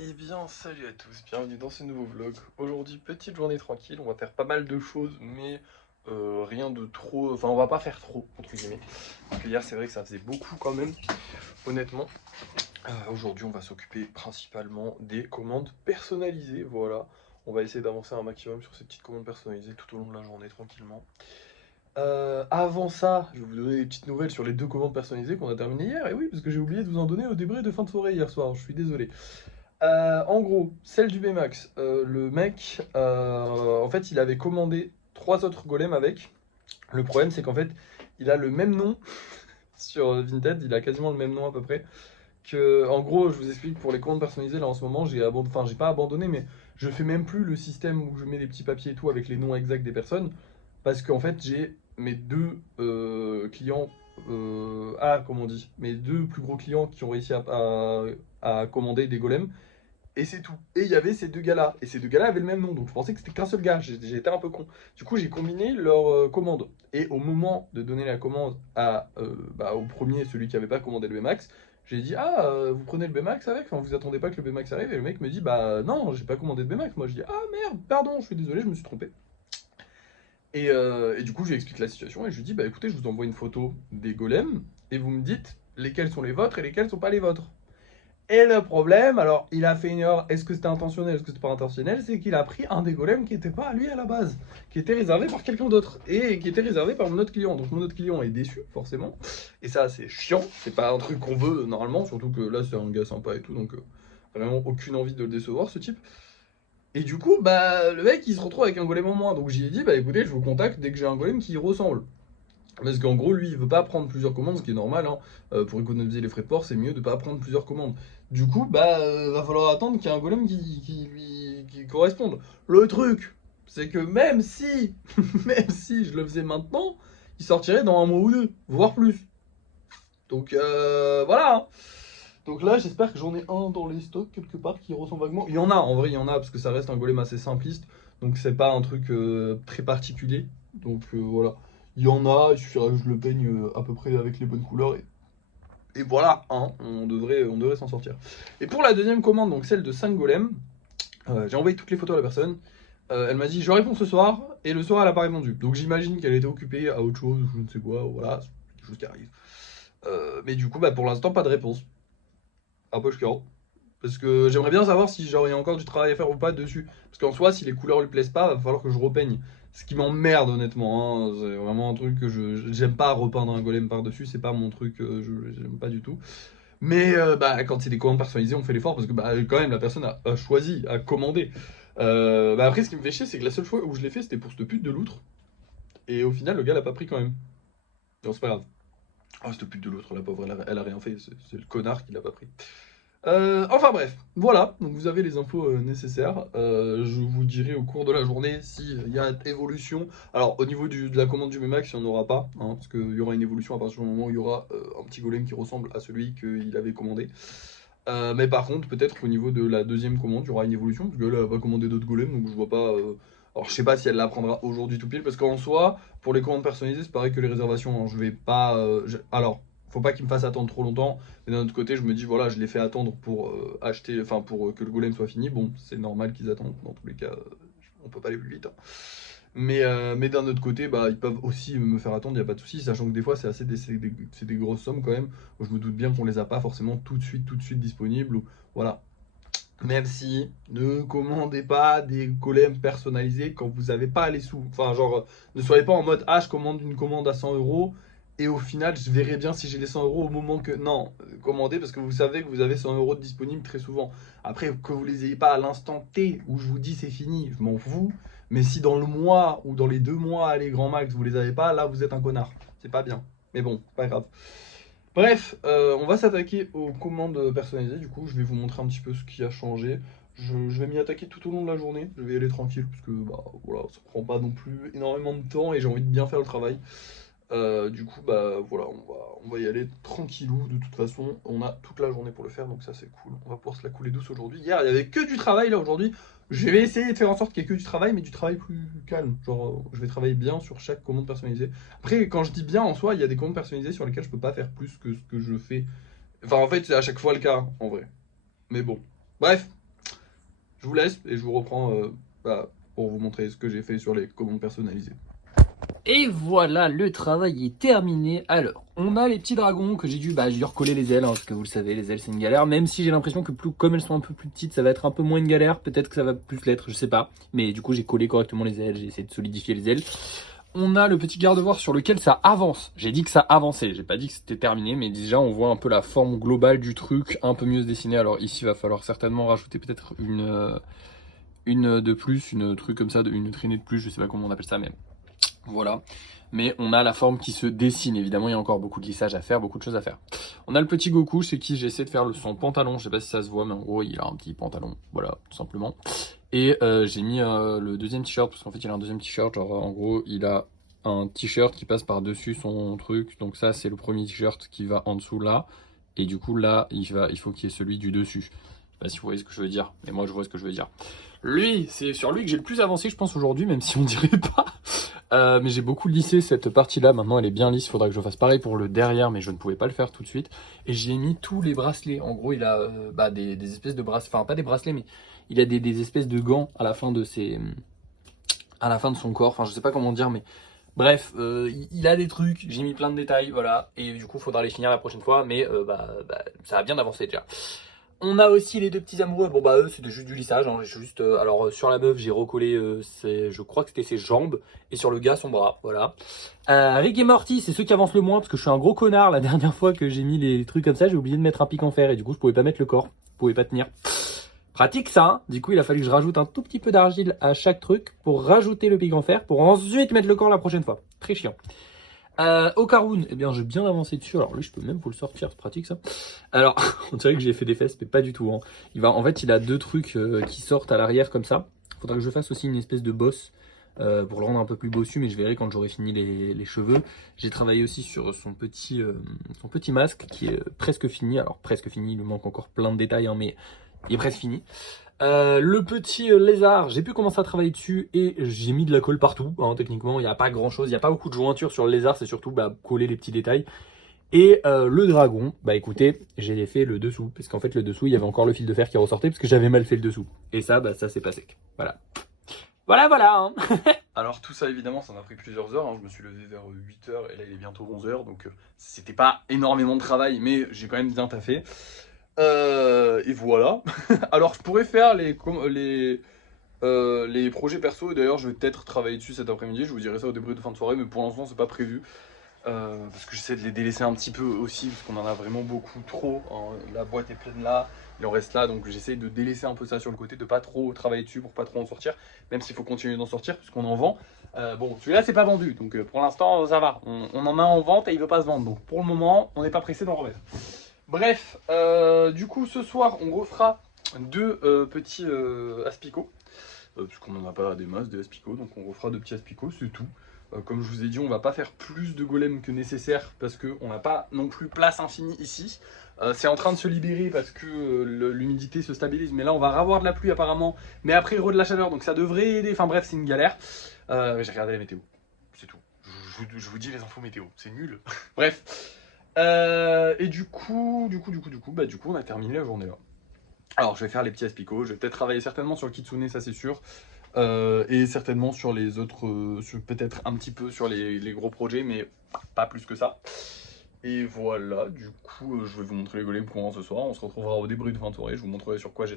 Eh bien, salut à tous, bienvenue dans ce nouveau vlog. Aujourd'hui, petite journée tranquille, on va faire pas mal de choses, mais rien de trop... Enfin, on va pas faire trop, entre guillemets. Parce que hier, c'est vrai que ça faisait beaucoup quand même, honnêtement. Aujourd'hui, on va s'occuper principalement des commandes personnalisées, voilà. On va essayer d'avancer un maximum sur ces petites commandes personnalisées tout au long de la journée, tranquillement. Avant ça, je vais vous donner des petites nouvelles sur les deux commandes personnalisées qu'on a terminées hier. Et oui, parce que j'ai oublié de vous en donner au débrief de fin de soirée hier soir, je suis désolé. En gros, celle du Baymax, le mec, en fait, il avait commandé trois autres golems avec. Le problème, c'est qu'en fait, il a le même nom sur Vinted, il a quasiment le même nom à peu près. En gros, je vous explique, pour les commandes personnalisées, là en ce moment, enfin, j'ai pas abandonné, mais je fais même plus le système où je mets des petits papiers et tout avec les noms exacts des personnes, parce qu'en fait, j'ai mes deux clients, comment on dit, mes deux plus gros clients qui ont réussi à commander des golems. Et c'est tout. Et il y avait ces deux gars-là. Et ces deux gars-là avaient le même nom. Donc je pensais que c'était qu'un seul gars. J'ai été un peu con. Du coup, j'ai combiné leurs commandes. Et au moment de donner la commande au premier, celui qui n'avait pas commandé le BMAX, j'ai dit: Ah, vous prenez le BMAX avec? Enfin, vous attendez pas que le BMAX arrive? Et le mec me dit: Bah non, j'ai pas commandé de BMAX. Moi, je dis: Ah merde, pardon, je suis désolé, je me suis trompé. Et du coup, je lui explique la situation. Et je lui dis: Bah écoutez, je vous envoie une photo des golems. Et vous me dites lesquels sont les vôtres et lesquels sont pas les vôtres. Et le problème, alors il a fait une erreur, est-ce que c'était intentionnel, est-ce que c'était pas intentionnel, c'est qu'il a pris un des golems qui n'était pas à lui à la base, qui était réservé par quelqu'un d'autre, et qui était réservé par mon autre client. Donc mon autre client est déçu, forcément, et ça c'est chiant, c'est pas un truc qu'on veut normalement, surtout que là c'est un gars sympa et tout, donc vraiment aucune envie de le décevoir ce type. Et du coup, bah le mec il se retrouve avec un golem en moins, donc j'y ai dit: Bah écoutez, je vous contacte dès que j'ai un golem qui y ressemble. Parce qu'en gros, lui, il veut pas prendre plusieurs commandes, ce qui est normal, hein. Pour économiser les frais de port, c'est mieux de pas prendre plusieurs commandes. Du coup, va falloir attendre qu'il y ait un golem qui corresponde. Le truc, c'est que même si, même si je le faisais maintenant, il sortirait dans un mois ou deux, voire plus. Donc voilà, hein. Donc là, j'espère que j'en ai un dans les stocks quelque part qui ressemble vaguement. Il y en a, en vrai, il y en a, parce que ça reste un golem assez simpliste. Donc c'est pas un truc très particulier. Donc voilà. Il y en a, il suffira que je le peigne à peu près avec les bonnes couleurs. Et voilà, hein, on devrait s'en sortir. Et pour la deuxième commande, donc celle de 5 golems, j'ai envoyé toutes les photos à la personne. Elle m'a dit: Je réponds ce soir. Et le soir, elle a pas répondu. Donc j'imagine qu'elle était occupée à autre chose, je ne sais quoi. Voilà, c'est quelque chose qui arrive. Mais du coup, bah, pour l'instant, pas de réponse. Un peu chiant. Parce que j'aimerais bien savoir si genre il y a encore du travail à faire ou pas dessus. Parce qu'en soi, si les couleurs lui plaisent pas, va falloir que je repeigne. Ce qui m'emmerde honnêtement, hein. C'est vraiment un truc que j'aime pas repeindre un golem par-dessus, c'est pas mon truc, j'aime pas du tout. Mais bah, quand c'est des commandes personnalisées, on fait l'effort parce que bah, quand même la personne a choisi, a commandé. Bah, après, ce qui me fait chier, c'est que la seule fois où je l'ai fait, c'était pour cette pute de loutre. Et au final, le gars l'a pas pris quand même. Non, c'est pas grave. Ah, cette pute de l'autre, la pauvre, elle a rien fait, c'est le connard qui l'a pas pris. Enfin bref, voilà, donc vous avez les infos nécessaires. Je vous dirai au cours de la journée s'il y a évolution. Alors au niveau de la commande du Memax, il n'y en aura pas, hein, parce qu'il y aura une évolution à partir du moment où il y aura un petit golem qui ressemble à celui qu'il avait commandé. Mais par contre, peut-être qu'au niveau de la deuxième commande, il y aura une évolution, parce qu'elle va commander d'autres golems, donc je vois pas... Alors je sais pas si elle la prendra aujourd'hui tout pile, parce qu'en soi, pour les commandes personnalisées, c'est pareil que les réservations, hein. Je vais pas... Alors, faut pas qu'il me fasse attendre trop longtemps, mais d'un autre côté, je me dis, voilà, je l'ai fait attendre pour acheter, enfin pour que le golem soit fini. Bon, c'est normal qu'ils attendent, dans tous les cas, on peut pas aller plus vite, hein. Mais d'un autre côté, bah, ils peuvent aussi me faire attendre, il n'y a pas de souci, sachant que des fois, c'est des grosses sommes quand même. Je me doute bien qu'on les a pas forcément tout de suite disponibles. Voilà. Même si ne commandez pas des golems personnalisés quand vous n'avez pas les sous. Enfin, genre, ne soyez pas en mode: Ah, je commande une commande à 100 € et au final, je verrai bien si j'ai les 100 € au moment que. Non, commandez parce que vous savez que vous avez 100 € de disponibles très souvent. Après, que vous les ayez pas à l'instant T où je vous dis c'est fini, je m'en fous. Mais si dans le mois ou dans les 2 mois, allez, grand max, vous les avez pas, là, vous êtes un connard. C'est pas bien. Mais bon, pas grave. Bref, on va s'attaquer aux commandes personnalisées. Du coup, je vais vous montrer un petit peu ce qui a changé. Je vais m'y attaquer tout au long de la journée. Je vais y aller tranquille parce que bah voilà, ça prend pas non plus énormément de temps et j'ai envie de bien faire le travail. Du coup, bah voilà, on va y aller tranquillou. De toute façon, on a toute la journée pour le faire, donc ça c'est cool. On va pouvoir se la couler douce aujourd'hui. Hier, il y avait que du travail. Là, aujourd'hui, je vais essayer de faire en sorte qu'il y ait que du travail, mais du travail plus calme. Genre, je vais travailler bien sur chaque commande personnalisée. Après, quand je dis bien en soi, il y a des commandes personnalisées sur lesquelles je peux pas faire plus que ce que je fais. Enfin, en fait, c'est à chaque fois le cas, en vrai. Mais bon. Bref. Je vous laisse et je vous reprends pour vous montrer ce que j'ai fait sur les commandes personnalisées. Et voilà, le travail est terminé. Alors, on a les petits dragons que j'ai dû recoller les ailes, hein, parce que vous le savez, les ailes c'est une galère. Même si j'ai l'impression que comme elles sont un peu plus petites, ça va être un peu moins une galère. Peut-être que ça va plus l'être, je sais pas. Mais du coup, j'ai collé correctement les ailes, j'ai essayé de solidifier les ailes. On a le petit garde-voir sur lequel ça avance. J'ai dit que ça avançait, j'ai pas dit que c'était terminé, mais déjà on voit un peu la forme globale du truc, un peu mieux se dessiner. Alors ici, il va falloir certainement rajouter peut-être une de plus, une truc comme ça, une traînée de plus, je sais pas comment on appelle ça, mais voilà. Mais on a la forme qui se dessine. Évidemment, il y a encore beaucoup de lissage à faire, beaucoup de choses à faire. On a le petit Goku, chez qui j'essaie de faire son pantalon. Je sais pas si ça se voit, mais en gros, il a un petit pantalon. Voilà, tout simplement. Et j'ai mis le deuxième t-shirt, parce qu'en fait, il a un deuxième t-shirt. Genre, en gros, il a un t-shirt qui passe par-dessus son truc. Donc ça, c'est le premier t-shirt qui va en dessous là. Et du coup, là, il faut qu'il y ait celui du dessus. Je sais pas si vous voyez ce que je veux dire. Mais moi, je vois ce que je veux dire. Lui, c'est sur lui que j'ai le plus avancé, je pense, aujourd'hui, même si on dirait pas. Mais j'ai beaucoup lissé cette partie-là. Maintenant, elle est bien lisse. Il faudra que je fasse pareil pour le derrière, mais je ne pouvais pas le faire tout de suite. Et j'y ai mis tous les bracelets. En gros, il a des espèces de bracelets. Enfin, pas des bracelets, mais il a des espèces de gants à la fin de son corps. Enfin, je sais pas comment dire, mais bref, il a des trucs. J'ai mis plein de détails, voilà. Et du coup, il faudra les finir la prochaine fois. Mais ça a bien avancé déjà. On a aussi les deux petits amoureux. Bon eux c'était juste du lissage, hein. Juste alors sur la meuf j'ai recollé je crois que c'était ses jambes et sur le gars son bras, voilà. Rick et Morty c'est ceux qui avancent le moins parce que je suis un gros connard. La dernière fois que j'ai mis les trucs comme ça, j'ai oublié de mettre un pic en fer et du coup je pouvais pas mettre le corps, je pouvais pas tenir. Pratique ça, hein. Du coup il a fallu que je rajoute un tout petit peu d'argile à chaque truc pour rajouter le pic en fer pour ensuite mettre le corps la prochaine fois. Très chiant. Okarun, eh bien j'ai bien avancé dessus. Alors lui je peux même vous le sortir, c'est pratique ça. Alors on dirait que j'ai fait des fesses mais pas du tout, hein. En fait il a deux trucs qui sortent à l'arrière comme ça. Faudra que je fasse aussi une espèce de bosse pour le rendre un peu plus bossu, mais je verrai quand j'aurai fini les cheveux. J'ai travaillé aussi sur son petit masque qui est presque fini. Alors presque fini, il lui manque encore plein de détails, hein, mais il est presque fini. Le petit lézard, j'ai pu commencer à travailler dessus et j'ai mis de la colle partout, hein, techniquement il n'y a pas grand chose, il n'y a pas beaucoup de jointure sur le lézard, c'est surtout coller les petits détails. Et le dragon, écoutez, j'ai fait le dessous, parce qu'en fait le dessous il y avait encore le fil de fer qui ressortait parce que j'avais mal fait le dessous. Et ça, ça c'est pas sec, voilà. Voilà hein. Alors tout ça évidemment ça m'a pris plusieurs heures, hein. Je me suis levé vers 8h et là il est bientôt 11h, donc c'était pas énormément de travail mais j'ai quand même bien taffé. Et voilà. Alors je pourrais faire les projets perso, et d'ailleurs je vais peut-être travailler dessus cet après-midi, je vous dirai ça au débrief de fin de soirée, mais pour l'instant c'est pas prévu. Parce que j'essaie de les délaisser un petit peu aussi, parce qu'on en a vraiment beaucoup trop, hein. La boîte est pleine là, il en reste là, donc j'essaie de délaisser un peu ça sur le côté, de pas trop travailler dessus pour pas trop en sortir, même s'il faut continuer d'en sortir, puisqu'on en vend. Bon, celui-là c'est pas vendu, donc pour l'instant ça va, on en a en vente et il veut pas se vendre, donc pour le moment on n'est pas pressé d'en remettre. Bref, du coup ce soir on refera deux petits aspicots, puisqu'on n'en a pas des masses des aspicots, donc on refera deux petits aspicots, c'est tout. Comme je vous ai dit, on va pas faire plus de golems que nécessaire parce qu'on n'a pas non plus place infinie ici. C'est en train de se libérer parce que l'humidité se stabilise, mais là on va avoir de la pluie apparemment, mais après il y aura de la chaleur, donc ça devrait aider. Enfin bref, c'est une galère. J'ai regardé la météo, c'est tout. Je vous dis les infos météo, c'est nul. Bref. Et du coup, on a terminé la journée là. Alors je vais faire les petits aspicots, je vais peut-être travailler certainement sur le kitsune, ça c'est sûr. Et certainement sur les autres, peut-être un petit peu sur les gros projets, mais pas plus que ça. Et voilà, du coup, je vais vous montrer les golems qu'on vend ce soir. On se retrouvera au débrief de fin de soirée. Je vous montrerai sur quoi j'ai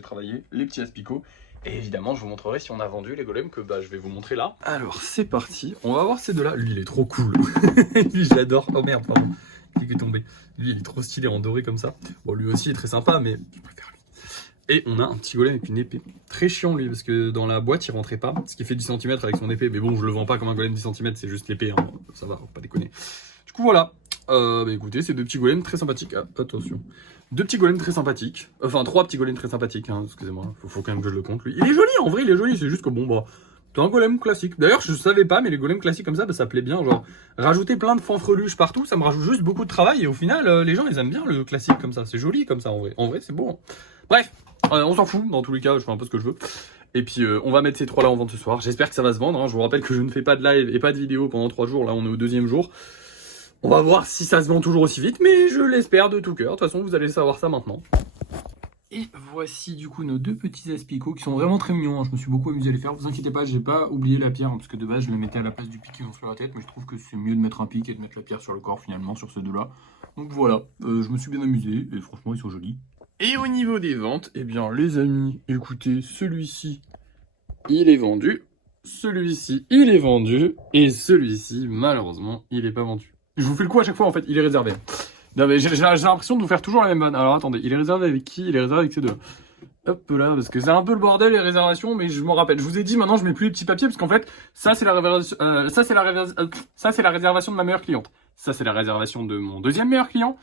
travaillé, les petits aspicots. Et évidemment, je vous montrerai si on a vendu les golems que je vais vous montrer là. Alors, c'est parti. On va voir ces deux-là. Lui, il est trop cool. Lui, j'adore. Oh merde, pardon. Il est tombé. Lui, il est trop stylé en doré comme ça. Bon, lui aussi est très sympa, mais je préfère lui. Et on a un petit golem avec une épée. Très chiant lui, parce que dans la boîte il rentrait pas. Ce qui fait 10 cm avec son épée. Mais bon, je le vends pas comme un golem 10 cm, c'est juste l'épée, hein. Ça va, faut pas déconner. Du coup voilà. Écoutez, c'est deux petits golems très sympathiques. Ah, attention. Deux petits golems très sympathiques. Enfin, trois petits golems très sympathiques, hein. Excusez-moi, faut quand même que je le compte lui. Il est joli, en vrai il est joli, c'est juste que bon c'est un golem classique. D'ailleurs, je savais pas, mais les golems classiques comme ça plaît bien. Genre, rajouter plein de fanfreluches partout, ça me rajoute juste beaucoup de travail. Et au final, les gens, ils aiment bien le classique comme ça. C'est joli comme ça, en vrai. En vrai, c'est beau, hein. Bref, on s'en fout. Dans tous les cas, je fais un peu ce que je veux. Et puis, on va mettre ces trois-là en vente ce soir. J'espère que ça va se vendre, hein. Je vous rappelle que je ne fais pas de live et pas de vidéo pendant 3 jours. Là, on est au 2e jour. On va voir si ça se vend toujours aussi vite, mais je l'espère de tout cœur. De toute façon, vous allez savoir ça maintenant. Et voici du coup nos deux petits aspicots qui sont vraiment très mignons, hein. Je me suis beaucoup amusé à les faire. Vous inquiétez pas, j'ai pas oublié la pierre, hein, parce que de base je les mettais à la place du pic qu'ils ont sur la tête, mais je trouve que c'est mieux de mettre un pic et de mettre la pierre sur le corps finalement, sur ces deux-là. Donc voilà, je me suis bien amusé et franchement ils sont jolis. Et au niveau des ventes, eh bien les amis, écoutez, celui-ci, il est vendu, celui-ci, il est vendu, et celui-ci, malheureusement, il est pas vendu. Je vous fais le coup à chaque fois en fait, il est réservé. Non mais j'ai l'impression de vous faire toujours la même vanne. Alors attendez, il est réservé avec qui? Il est réservé avec ces deux. Hop là, parce que c'est un peu le bordel les réservations, mais je m'en rappelle. Je vous ai dit maintenant je mets plus les petits papiers parce qu'en fait ça c'est la réservation, ça c'est la réservation de ma meilleure cliente. Ça c'est la réservation de mon deuxième meilleur client.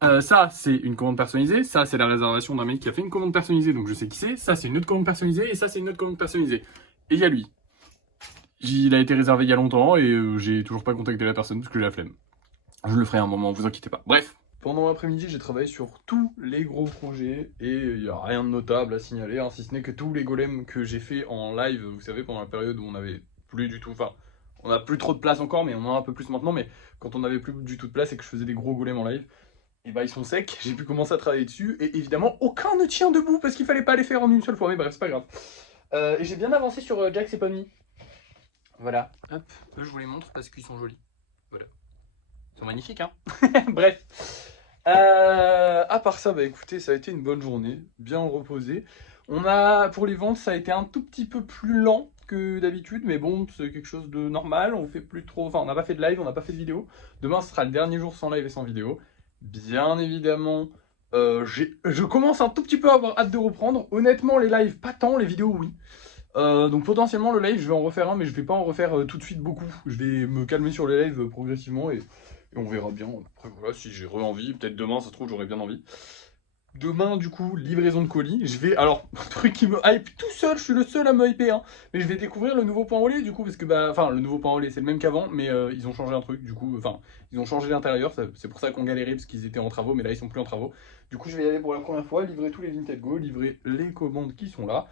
Ça c'est une commande personnalisée. Ça c'est la réservation d'un mec qui a fait une commande personnalisée, donc je sais qui c'est. Ça c'est une autre commande personnalisée et ça c'est une autre commande personnalisée. Et il y a lui. Il a été réservé il y a longtemps et j'ai toujours pas contacté la personne parce que j'ai la flemme. Je le ferai à un moment, vous inquiétez pas. Bref. Pendant l'après-midi, j'ai travaillé sur tous les gros projets et il n'y a rien de notable à signaler, hein, si ce n'est que tous les golems que j'ai fait en live, vous savez, pendant la période où on avait plus du tout, enfin, on a plus trop de place encore, mais on en a un peu plus maintenant, mais quand on avait plus du tout de place et que je faisais des gros golems en live, et bah ils sont secs, j'ai pu commencer à travailler dessus, et évidemment, aucun ne tient debout parce qu'il fallait pas les faire en une seule fois, mais bref, c'est pas grave. Et j'ai bien avancé sur Jax et Pommy. Voilà, hop, eux je vous les montre parce qu'ils sont jolis. Voilà. Ils sont magnifiques, hein. Bref. À part ça, bah écoutez, ça a été une bonne journée, bien reposée. Pour les ventes, ça a été un tout petit peu plus lent que d'habitude, mais bon, c'est quelque chose de normal. On fait plus trop, enfin, on n'a pas fait de live, on n'a pas fait de vidéo. Demain, ce sera le dernier jour sans live et sans vidéo. Bien évidemment, je commence un tout petit peu à avoir hâte de reprendre. Honnêtement, les lives, pas tant, les vidéos, oui. Donc potentiellement le live je vais en refaire un, mais je vais pas en refaire tout de suite beaucoup. Je vais me calmer sur les lives progressivement et on verra bien. Après voilà, si j'ai envie, peut-être demain ça se trouve j'aurai bien envie. Demain du coup, livraison de colis. Je vais, alors, truc qui me hype tout seul, je suis le seul à me hyper, hein, mais je vais découvrir le nouveau point relais du coup, parce que bah, enfin le nouveau point relais c'est le même qu'avant, mais ils ont changé un truc du coup, enfin ils ont changé l'intérieur, c'est pour ça qu'on galérait parce qu'ils étaient en travaux, mais là ils sont plus en travaux. Du coup je vais y aller pour la première fois, livrer tous les Vinted Go, livrer les commandes qui sont là.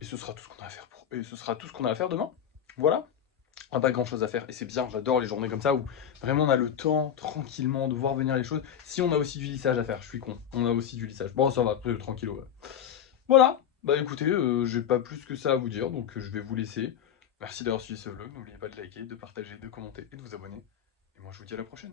Et ce sera tout ce qu'on a à faire et ce sera tout ce qu'on a à faire demain. Voilà. On n'a pas grand chose à faire. Et c'est bien, j'adore les journées comme ça où vraiment on a le temps tranquillement de voir venir les choses. Si on a aussi du lissage à faire, je suis con. On a aussi du lissage. Bon, ça va, tranquille. Ouais. Voilà. Bah écoutez, j'ai pas plus que ça à vous dire, donc je vais vous laisser. Merci d'avoir suivi ce vlog. N'oubliez pas de liker, de partager, de commenter et de vous abonner. Et moi je vous dis à la prochaine.